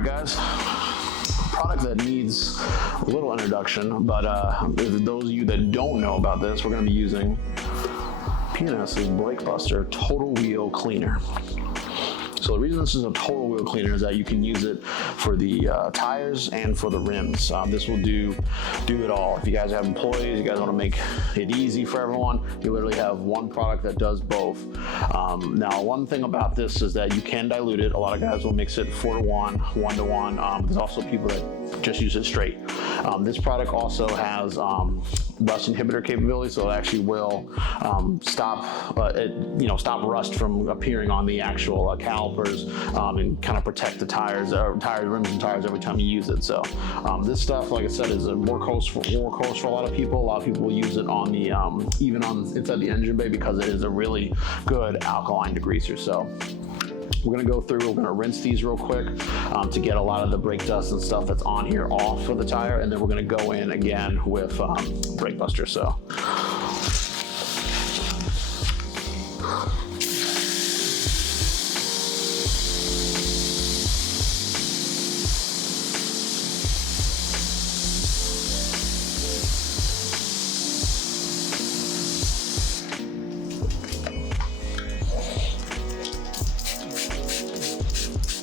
right, guys. Product that needs a little introduction, but those of you that don't know about this, we're going to be using P&S's Brake Buster Total Wheel Cleaner. So the reason this is a total wheel cleaner is that you can use it for the tires and for the rims. This will do it all. If you guys have employees, you guys want to make it easy for everyone, you literally have one product that does both. Now, one thing about this is that you can dilute it. A lot of guys will mix it 4-to-1, 1-to-1. There's also people that just use it straight. This product also has rust inhibitor capability, so it actually will stop rust from appearing on the actual calipers and kind of protect the tires, rims and tires every time you use it. So this stuff, like I said, is a workhorse for a lot of people. A lot of people will use it on the even on inside the engine bay because it is a really good alkaline degreaser. So we're gonna go through, we're gonna rinse these real quick to get a lot of the brake dust and stuff that's on here off of the tire, and then we're gonna go in again with Brake Buster. So.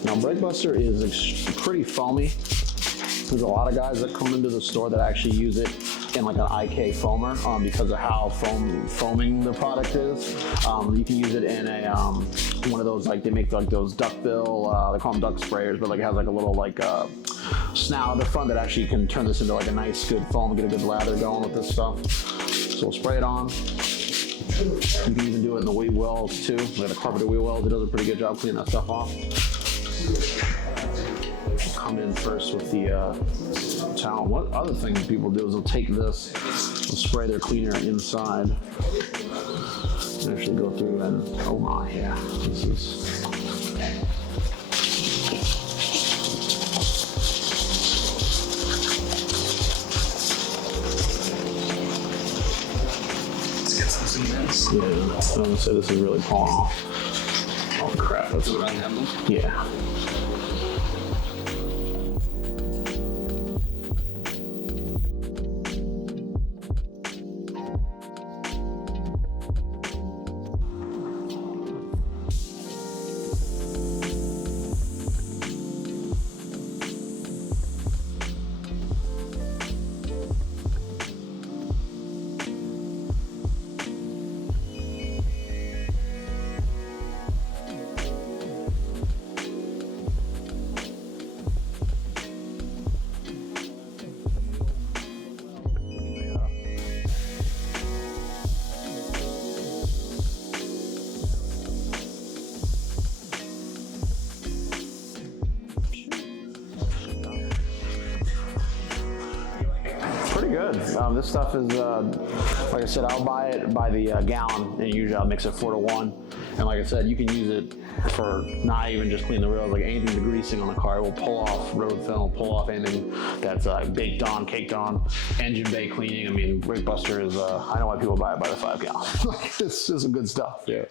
Now, Brake Buster is pretty foamy. There's a lot of guys that come into the store that actually use it in like an IK foamer because of how foaming the product is. You can use it in a one of those, like they make like those duckbill, they call them duck sprayers, but like it has like a little like snout at the front that actually can turn this into like a nice good foam, get a good lather going with this stuff. So we'll spray it on. You can even do it in the wheel wells too. We got a carpeted wheel wells. It does a pretty good job cleaning that stuff off. Come in first with the towel. What other thing people do is they'll take this, they'll spray their cleaner inside, and actually go through and, oh my, yeah, this is. Let's get some zoom ins. Yeah, I'm gonna say this is really pulling off. Oh crap, that's Do it on the emblem? yeah. Pretty good. This stuff is, like I said, I'll buy it by the gallon, and usually I'll mix it 4-to-1. And like I said, you can use it for not even just clean the rails, like anything degreasing on the car. It will pull off road film, pull off anything that's baked on, caked on, engine bay cleaning. I mean, Brake Buster is, I know why people buy it by the 5 gallon. Like, this is some good stuff. Yeah.